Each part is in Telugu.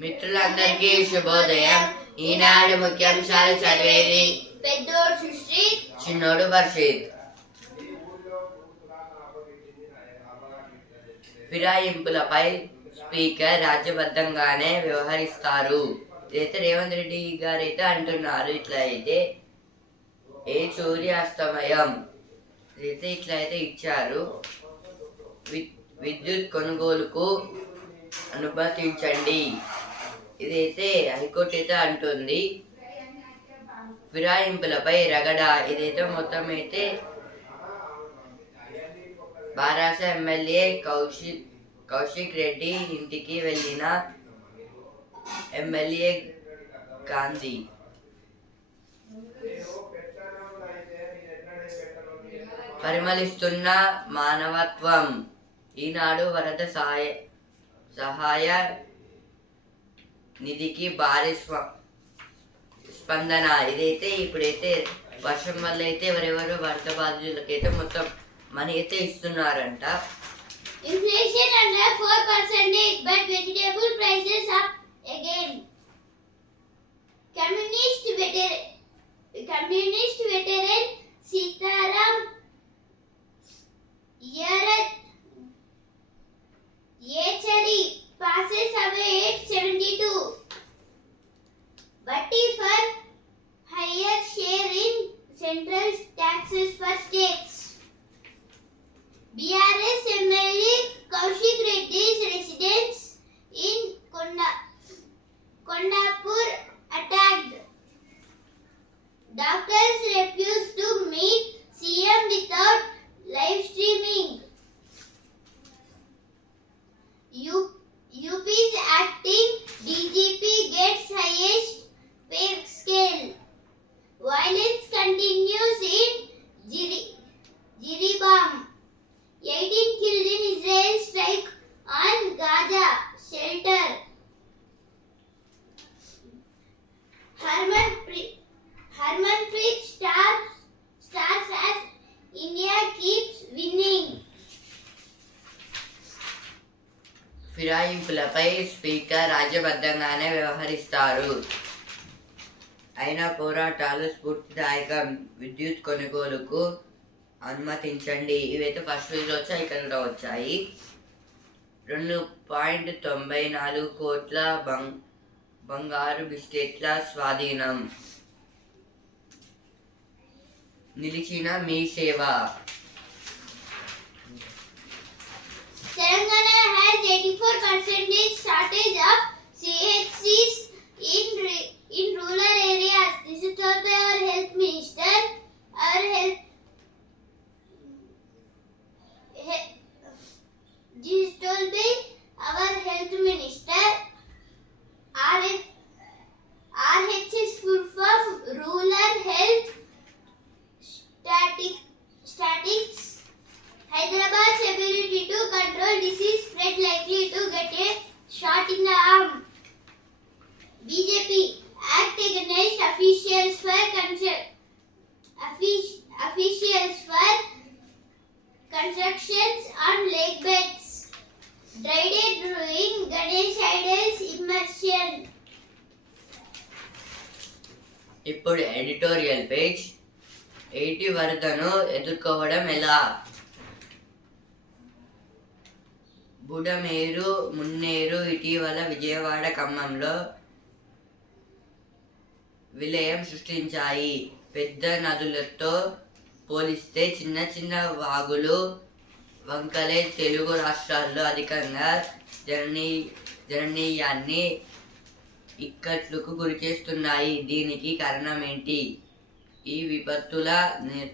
మిత్రులందరికీ శుభోదయం. ఈనాడు ముఖ్యాంశాలు చదివేది? పెద్దోడు సుశ్రీత్ చిన్నోడు వర్షిత్ ఫిరాయింపులపై స్పీకర్ రాజ్యబద్ధంగానే వ్యవహరిస్తారు. ఇదైతే రేవంత్ రెడ్డి గారు అయితే అంటున్నారు ఇట్లా అయితే ఏ సూర్యాస్తమయం? ఇదైతే ఇట్లా అయితే ఇచ్చారు విద్యుత్ కొనుగోలుకు అనుమతించండి. ఇదైతే హైకోర్టు అయితే అంటుంది. ఫిరాయింపులపై రగడ. ఇదైతే మొత్తం అయితే బారాస ఎమ్మెల్యే కౌశిక్ కౌశిక్ రెడ్డి ఇంటికి వెళ్ళిన ఎమ్మెల్యే గాంధీ. పరిమళిస్తున్న మానవత్వం. ఈనాడు వరద సహాయ సహాయ నిధికి భారీ స్వ- స్పందన. ఇదైతే ఇప్పుడైతే వర్షం వల్ల అయితే ఎవరెవరు వరద బాధితులకైతే మొత్తం మనీ అయితే ఇస్తున్నారంట. Inflation under 4 percentage but vegetable prices up రాజ్యబద్ధంగానే వ్యవహరిస్తారు. అయినా పోరాటాలు స్ఫూర్తిదాయక. విద్యుత్ కొనుగోలుకు అనుమతించండి. ఇవైతే ఫస్ట్ వీక్లో వచ్చాయి ఇక్కడ వచ్చాయి. రెండు పాయింట్ తొంభై నాలుగు కోట్ల బంగ్ బంగారు బిస్కెట్ల స్వాధీనం. నిలిచిన మీ సేవ. Telangana has 84% shortage of CHCs in, in rural areas. This is told by our health minister. Our health ఇప్పుడు ఎడిటోరియల్ పేజ్ ఎయిటీ వరదను ఎదుర్కోవడం ఎలా? బుడమేరు మున్నేరు ఇటీవల విజయవాడ ఖమ్మంలో విలయం సృష్టించాయి. పెద్ద నదులతో పోలిస్తే చిన్న చిన్న వాగులు వంకలే తెలుగు రాష్ట్రాల్లో అధికంగా జర్నీ జర్నీయాన్ని ఇక్కట్లకు గురి చేస్తున్నాయి దీనికి కారణం ఏంటి ఈ విపత్తుల ని-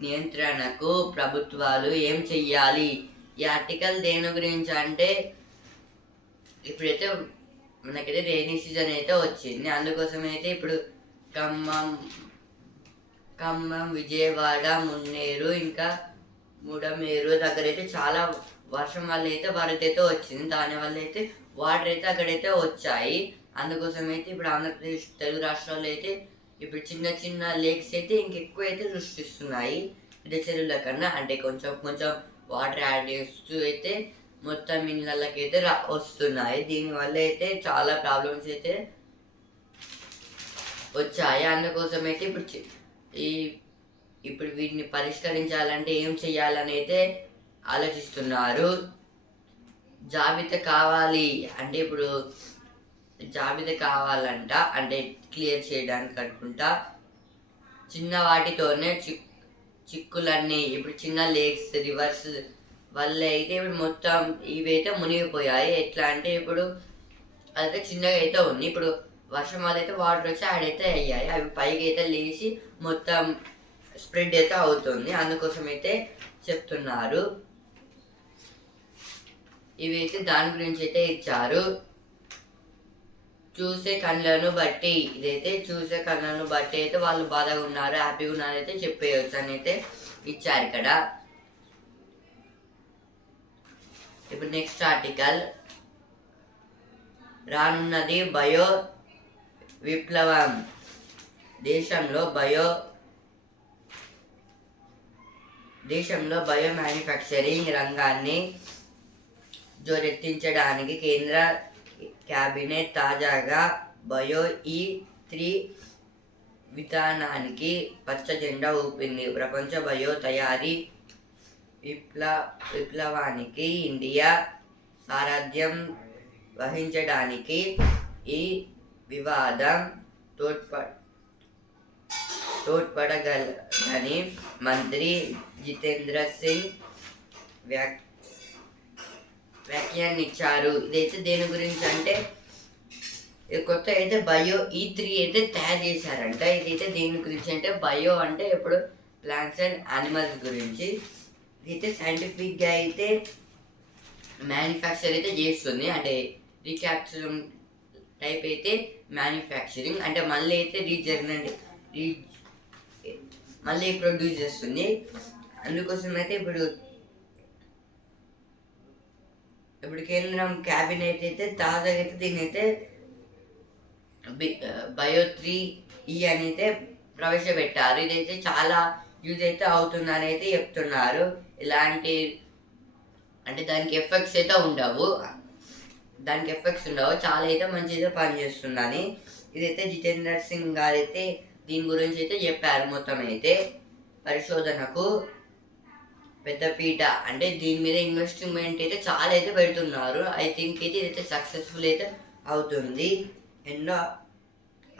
నియంత్రణకు ప్రభుత్వాలు ఏం చెయ్యాలి? ఈ ఆర్టికల్ దేని గురించి అంటే ఇప్పుడైతే మనకైతే రైనీ సీజన్ అయితే వచ్చింది. అందుకోసం అయితే ఇప్పుడు ఖమ్మం ఖమ్మం విజయవాడ మున్నేరు ఇంకా ముడమేరు దగ్గర అయితే చాలా వర్షం వల్ల అయితే వరద అయితే వచ్చింది. దానివల్ల అయితే వాటర్ అయితే అక్కడైతే వచ్చాయి. అందుకోసం అయితే ఇప్పుడు ఆంధ్రప్రదేశ్ తెలుగు రాష్ట్రాల్లో అయితే ఇప్పుడు చిన్న చిన్న లేక్స్ అయితే ఇంకెక్కువ అయితే సృష్టిస్తున్నాయి. అంటే చెరువుల కన్నా అంటే కొంచెం కొంచెం వాటర్ యాడ్ చేస్తూ అయితే మొత్తం ఇళ్ళకి అయితే రా వస్తున్నాయి. దీనివల్ల అయితే చాలా ప్రాబ్లమ్స్ అయితే వచ్చాయి. అందుకోసం అయితే ఇప్పుడు ఈ ఇప్పుడు వీటిని పరిష్కరించాలంటే ఏం చేయాలని అయితే ఆలోచిస్తున్నారు. జాబితా కావాలి అంటే ఇప్పుడు జాబితా కావాలంట అంటే క్లియర్ చేయడానికి అనుకుంటా. చిన్న వాటితోనే చిక్ చిక్కులన్నీ ఇప్పుడు చిన్న లేక్స్ రివర్స్ వల్ల అయితే ఇప్పుడు మొత్తం ఇవైతే మునిగిపోయాయి. ఎట్లా అంటే ఇప్పుడు అదైతే చిన్నగా అయితే ఉంది. ఇప్పుడు వర్షం వల్ల అయితే వాటర్ వచ్చి ఆడైతే అయ్యాయి. అవి పైకి అయితే లేచి మొత్తం స్ప్రెడ్ అయితే అవుతుంది. అందుకోసం అయితే చెప్తున్నారు. ఇవి అయితే దాని గురించి అయితే ఇచ్చారు. చూసే కళ్ళను బట్టి ఇదైతే చూసే కళ్ళను బట్టి అయితే వాళ్ళు బాధగా ఉన్నారు హ్యాపీగా ఉన్నారు అయితే చెప్పేయచ్చు అని అయితే ఇచ్చారు ఇక్కడ. ఇప్పుడు నెక్స్ట్ ఆర్టికల్. రానున్నది బయో విప్లవం. దేశంలో బయో దేశంలో బయో మ్యానుఫ్యాక్చరింగ్ రంగాన్ని జోరెత్తించడానికి కేంద్ర క్యాబినెట్ తాజాగా బయో ఈ త్రీ విధానానికి పచ్చ జెండా ఊపింది. ప్రపంచ బయో తయారీ విప్ల విప్లవానికి ఇండియా సారథ్యం వహించడానికి ఈ వివాదం తోడ్ప తోడ్పడగలని మంత్రి జితేంద్ర సింగ్ వ్యాఖ్యాన్ని ఇచ్చారు ఇదైతే దేని గురించి అంటే కొత్త అయితే బయో ఈ త్రీ అయితే తయారు చేశారంట. ఇదైతే దేని గురించి అంటే బయో అంటే ఇప్పుడు ప్లాంట్స్ అండ్ యానిమల్స్ గురించి. ఇదైతే సైంటిఫిక్గా అయితే మ్యానుఫ్యాక్చర్ అయితే చేస్తుంది. అంటే రీక్యాప్చరింగ్ టైప్ అయితే మ్యానుఫ్యాక్చరింగ్. అంటే మళ్ళీ అయితే రీజర్నల్ రీ మళ్ళీ ప్రొడ్యూస్ చేస్తుంది. అందుకోసం అయితే ఇప్పుడు ఇప్పుడు కేంద్రం క్యాబినెట్ అయితే తాజాగా అయితే దీన్ని అయితే బి- బయో త్రీ ఈ అని అయితే ప్రవేశపెట్టారు. ఇదైతే చాలా యూజ్ అయితే అవుతుందని అయితే చెప్తున్నారు. ఇలాంటి అంటే దానికి ఎఫెక్ట్స్ అయితే ఉండవు. దానికి ఎఫెక్ట్స్ ఉండవు. చాలా అయితే మంచిగా పనిచేస్తుందని ఇదైతే జితేందర్ సింగ్ గారు అయితే దీని గురించి అయితే చెప్పారు మొత్తం అయితే పరిశోధనకు. పెద్దపీట. అంటే దీని మీద ఇన్వెస్ట్మెంట్ అయితే చాలా అయితే పెడుతున్నారు. ఐ థింక్ అయితే ఇదైతే సక్సెస్ఫుల్ అయితే అవుతుంది. ఎన్నో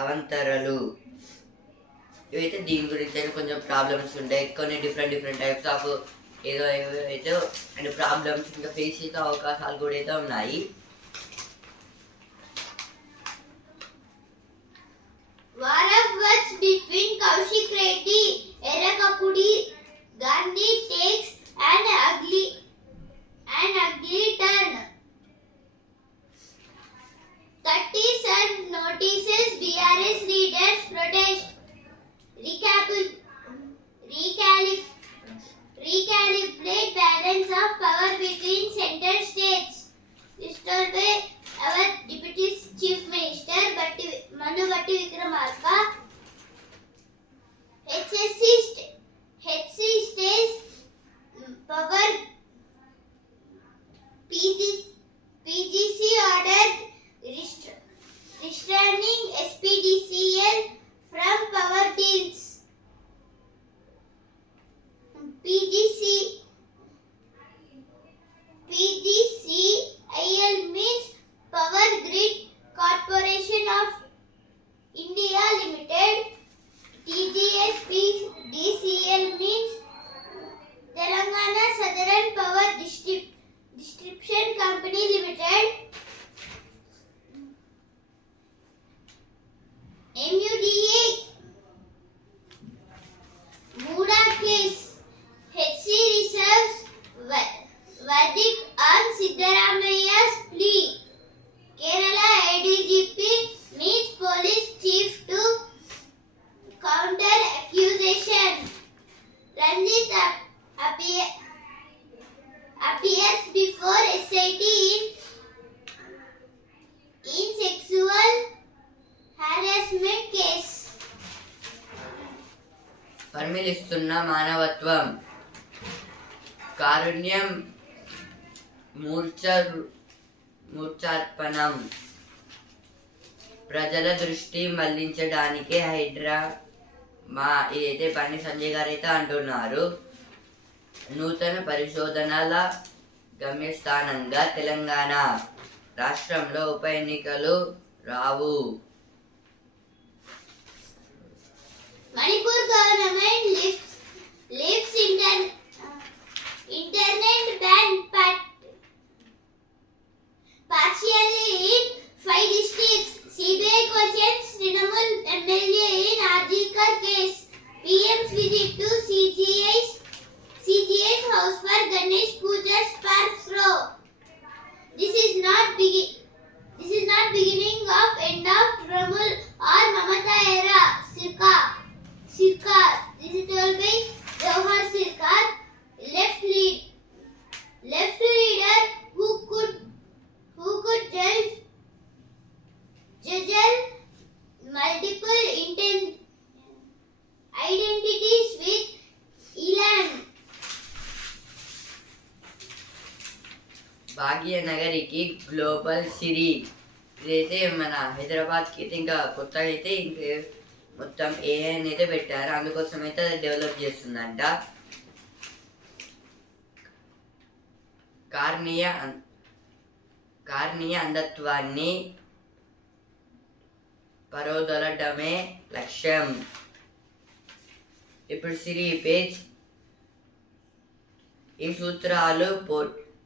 అవంతరాలు. ఇవైతే దీని గురించి అయితే కొంచెం ప్రాబ్లమ్స్ ఉంటాయి. కొన్ని డిఫరెంట్ డిఫరెంట్ టైప్స్ ఆఫ్ ఏదో అయితే అండ్ ప్రాబ్లమ్స్ ఇంకా ఫేస్ చేసే అవకాశాలు కూడా అయితే ఉన్నాయి. War of words between Kaushik Reddy, Gandhi takes an ugly, an ugly turn. తత్వం కారుణ్యం మూర్ఛ మూర్ఛార్పణం ప్రజల దృష్టి మళ్ళించడానికి హైడ్రా మా ఏదైతే బండి సంజయ్ గారు అయితే అంటున్నారు నూతన పరిశోధనల గమ్యస్థానంగా తెలంగాణ రాష్ట్రంలో ఉప ఎన్నికలు రావు Manipur government lifts lifts inter, internet ban pat, partially in five districts. CBI questions Trinamool MLA in Arjikar case. PM's visit to CGI's CGI's house for Ganesh Puja sparks row. This is not begin. This is not beginning of భాగ్యనగరికి గ్లోబల్ సిరీ. ఇదైతే మన హైదరాబాద్కి అయితే ఇంకా కొత్తగా అయితే ఇంక మొత్తం ఏఐ అయితే పెట్టారు. అందుకోసం అయితే అది డెవలప్ చేస్తుందంట. కార్నియ అం- కార్నియ అంధత్వాన్ని పరోదలడమే లక్ష్యం. ఇప్పుడు సిరి పేజ్ ఈ సూత్రాలు పోట్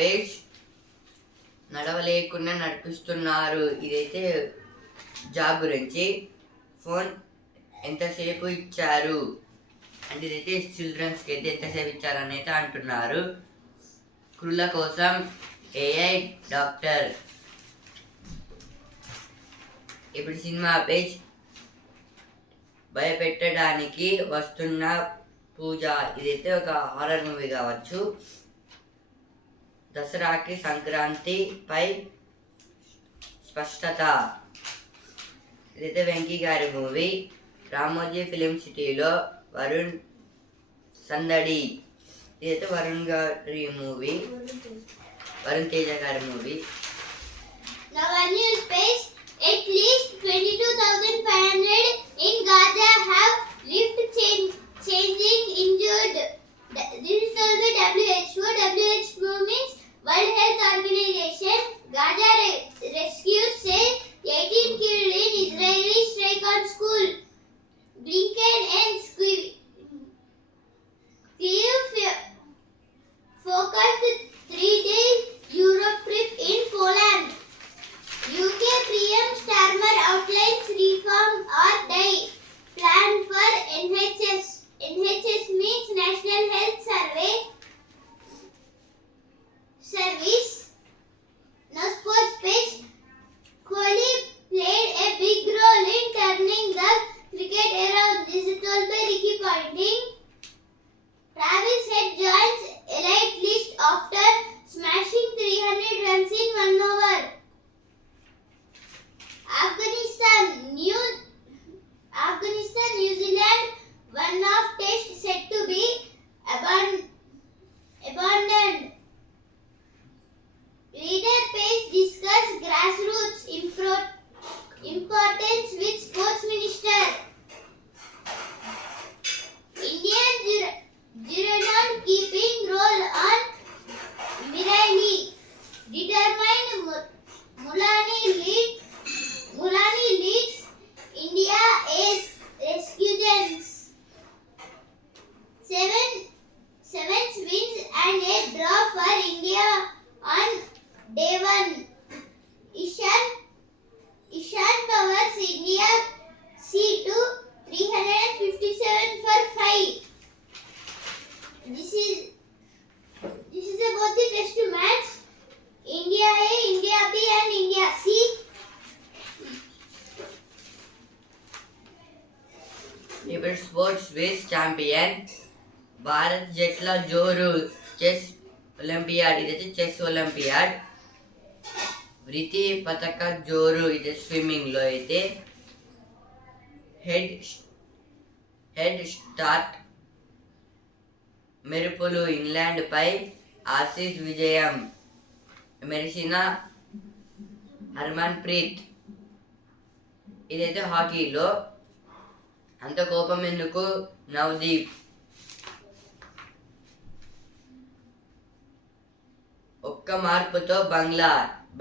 వసుంధరా పేజ్ నడవలేకుండా నడిపిస్తున్నారు. ఇదైతే జాబ్ గురించి. ఫోన్ ఎంతసేపు ఇచ్చారు? అంటే ఇదైతే చిల్డ్రన్స్కి అయితే ఎంతసేపు ఇచ్చారని అయితే అంటున్నారు. క్రుల కోసం ఏఐ డాక్టర్. ఇప్పుడు సినిమా పేజ్ భయపెట్టడానికి వస్తున్న పూజ. ఇదైతే ఒక హారర్ మూవీ కావచ్చు. దసరాకి సంక్రాంతిపై స్పష్టత ఇదైతే వెంకీ గారి మూవీ రామోజీ ఫిలిం సిటీలో వరుణ్ సందడి ఇదైతే వరుణ్ గారి మూవీ వరుణ్ తేజ గారి movie Now a space, at least 22,500 in Gaza have lived change, changing injured. This is told WHO. WHO means world health organisation Gaza rescue से 18 किलो इजरायली ఛాంపియన్. భారత్ జట్ల జోరు చెస్ ఒలింపియాడ్ ఇదైతే చెస్ ఒలింపియాడ్. వృత్తి పథక జోరు ఇది స్విమ్మింగ్లో అయితే. Head head start. మెరుపులు ఇంగ్లాండ్ పై ఆసీస్ విజయం మెరిసిన హర్మన్ ప్రీత్ ఇదైతే హాకీలో. అంత కోపం ఎందుకు? నవదీప్ ఒక్క మార్పుతో బంగ్లా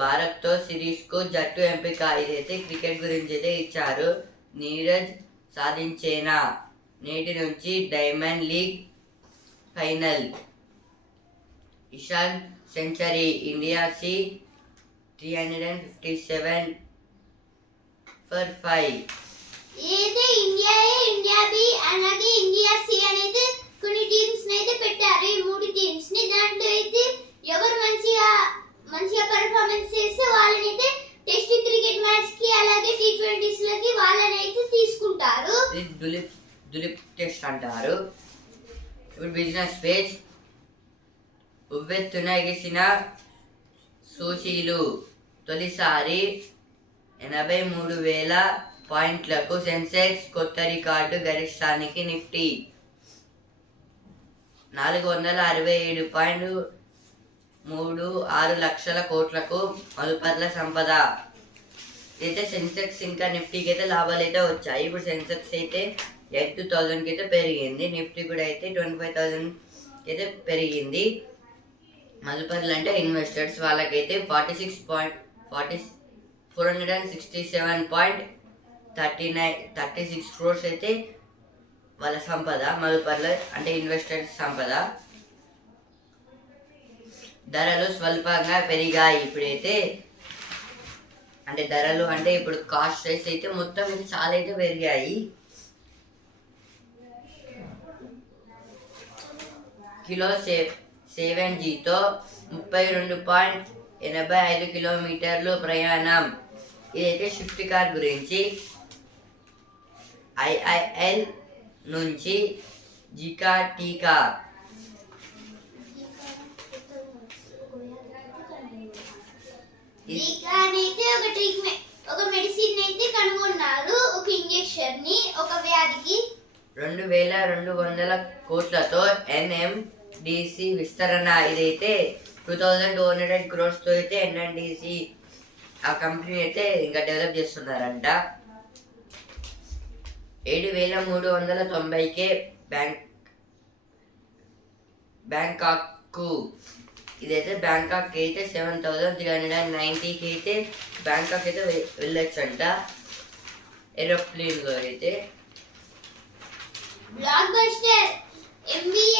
భారత్తో సిరీస్కు జట్టు ఎంపిక ఇదైతే క్రికెట్ గురించి అయితే ఇచ్చారు. నీరజ్ సాధించేనా? నేటి నుంచి diamond league final. Ishan century India C three hundred and fifty seven for five. ఏదైతే ఇండియా ఏ ఇండియా బి అలాగే ఇండియా సి అనేది కొన్ని టీమ్స్ అయితే పెట్టారు. ఈ మూడు టీమ్స్ని దాంట్లో అయితే ఎవరు మంచిగా మంచిగా పర్ఫార్మెన్స్ చేస్తే వాళ్ళని అయితే టెస్ట్ క్రికెట్ మ్యాచ్కి అలాగే టీ ట్వంటీస్ లకి వాళ్ళని అయితే తీసుకుంటారు. ఇది దులిప్ దులిప్ టెస్ట్ అంటారు. ఇప్పుడు బిజినెస్ పేజ్ ఉవ్వెత్తున ఎగిసిన సూచీలు. తొలిసారి ఎనభై మూడు వేల పాయింట్లకు సెన్సెక్స్ కొత్త రికార్డు గరిష్టానికి నిఫ్టీ. నాలుగు వందల అరవై ఏడు పాయింట్ మూడు ఆరు లక్షల కోట్లకు మదుపర్ల సంపద. అయితే సెన్సెక్స్ ఇంకా నిఫ్టీకి అయితే లాభాలు అయితే వచ్చాయి. ఇప్పుడు సెన్సెక్స్ అయితే ఎయిట్ టూ థౌజండ్కి అయితే పెరిగింది. నిఫ్టీ కూడా అయితే ట్వంటీ ఫైవ్ థౌజండ్కి అయితే పెరిగింది. మదుపర్లు అంటే ఇన్వెస్టర్స్ వాళ్ళకైతే forty six point forty four hundred and sixty seven point thirty nine thirty six crores అయితే వాళ్ళ సంపద మదుపర్ల అంటే ఇన్వెస్టర్స్ సంపద. ధరలు స్వల్పంగా పెరిగాయి ఇప్పుడైతే. అంటే ధరలు అంటే ఇప్పుడు కాస్ట్ రైస్ అయితే మొత్తం ఇది చాలా అయితే పెరిగాయి. కిలో సే సెవెన్ జీతో ముప్పై రెండు పాయింట్ ఎనభై ఐదు కిలోమీటర్లు ప్రయాణం. ఇదైతే షిఫ్ట్ కార్ గురించి. ఐఐఎల్ నుంచి జికా టీకా. ట్రీట్మెంట్ ఒక మెడిసిన్ అయితే కనుగొన్నారు. ఒక ఇంజెక్షన్ని ఒక వ్యాధికి. రెండు వేల రెండు వందల కోట్లతో ఎన్ఎండిసి విస్తరణ. ఇదైతే టూ థౌజండ్ టూ హండ్రెడ్ క్రోర్స్తో అయితే ఎన్ఎండిసి ఆ కంపెనీ అయితే ఇంకా డెవలప్ చేస్తున్నారంట. ఏడు వేల మూడు వందల తొంభైకే బ్యాంక్ బ్యాంకాక్కు ఇదైతే బ్యాంకాక్ అయితే seven thousand three hundred and నైంటీకి అయితే బ్యాంకాక్ అయితే వె- వెళ్ళొచ్చంట ఏరోప్లేన్లో అయితే Blockbuster MVSG versus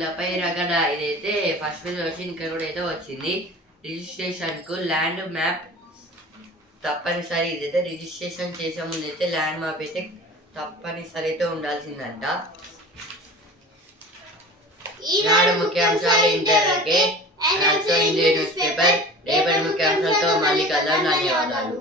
ఫిరాయింపులపై రగడ ఇదైతే ఫస్ట్ పేజ్ వచ్చింది ఇక్కడ కూడా అయితే వచ్చింది. రిజిస్ట్రేషన్కు ల్యాండ్ మ్యాప్ తప్పనిసరి. ఇదైతే రిజిస్ట్రేషన్ చేసే ముందు అయితే ల్యాండ్ మ్యాప్ అయితే తప్పనిసరి అయితే ఉండాల్సిందంట. ఈనాడు ముఖ్యాంశాలు ఇండియన్ న్యూస్ పేపర్ రేపటి ముఖ్యాంశాలతో మళ్ళీ కలుద్దాం. ధన్యవాదాలు.